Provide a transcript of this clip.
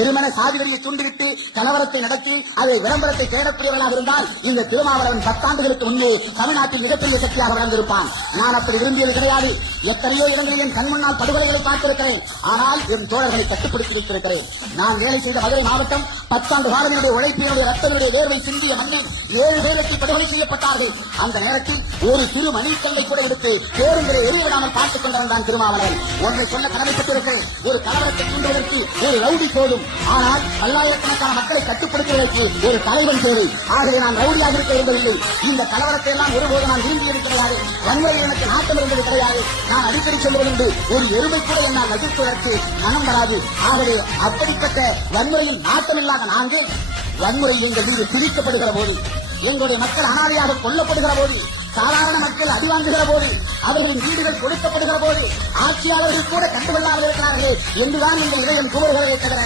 திருமண சாதிவரியை தூண்டிவிட்டு கலவரத்தை நடத்தி அதை விளம்பரத்தை தேடக்கூடியவர்களாக இருந்தால் இந்த திருமாவளவன் 10 ஆண்டுகளுக்கு முன்பே தமிழ்நாட்டில் மிகப்பெரிய சக்தியாக வளர்ந்திருப்பான். நான் அப்படி விரும்பியது கிடையாது. எத்தனையோ இடங்களில் என் கண் முன்னால் படுகொலைகளை பார்த்திருக்கிறேன். ஆனால் என் தோழர்களை கட்டுப்படுத்தி வைத்திருக்கிறேன். நான் வேலை செய்த மதுரை மாவட்டம் 10 ஆண்டு காலத்தினுடைய உழைப்பினுடைய ரத்தனுடைய வேர்வை சிந்திய மண்ணில் 7 பேருக்கு படுகொலை செய்யப்பட்டார்கள். அந்த நேரத்தில் ஒரு சிறு மணிக்கல்லை கூட எடுத்து பேருந்துரை எரியவிடாமல் பார்த்துக் கொண்டிருந்தான் திருமாவளவன். ஒன்றை சொல்ல கடமைப்பட்டிருக்கிறேன். ஒரு கலவரத்தை தூண்டுவதற்கு ஒரு ரவுடி போதும். ஆனால் பல்லாயிரக்கணக்கான மக்களை கட்டுப்படுத்துவதற்கு ஒரு தலைவன் தேவை. ஆகவே நான் ரவுடியாக இருக்க விரும்பவில்லை. இந்த கலவரத்தை எல்லாம் ஒருபோது நான் விரும்பியது கிடையாது. வன்முறை எனக்கு நாட்டம் இருந்தது கிடையாது. நான் அடிக்கடி சொல்வதுண்டு, ஒரு எருமை கூட என்னால் எதிர்ப்பதற்கு மனம் வராது. ஆகவே அப்படிப்பட்ட வன்முறையில் நாட்டமில்லாத நாங்கள் வன்முறை எங்கள் மீது திரிக்கப்படுகிற போது, எங்களுடைய மக்கள் அனாதையாக கொல்லப்படுகிற போது, சாதாரண மக்கள் அடிவாங்குகிற போது, அவர்களின் வீடுகள் கொடுக்கப்படுகிற போது, ஆட்சியாளர்கள் கூட கண்டுகொள்ளாமல் இருக்கிறார்களே என்றுதான் இந்த இதயம் குமர்கிறதே தவிர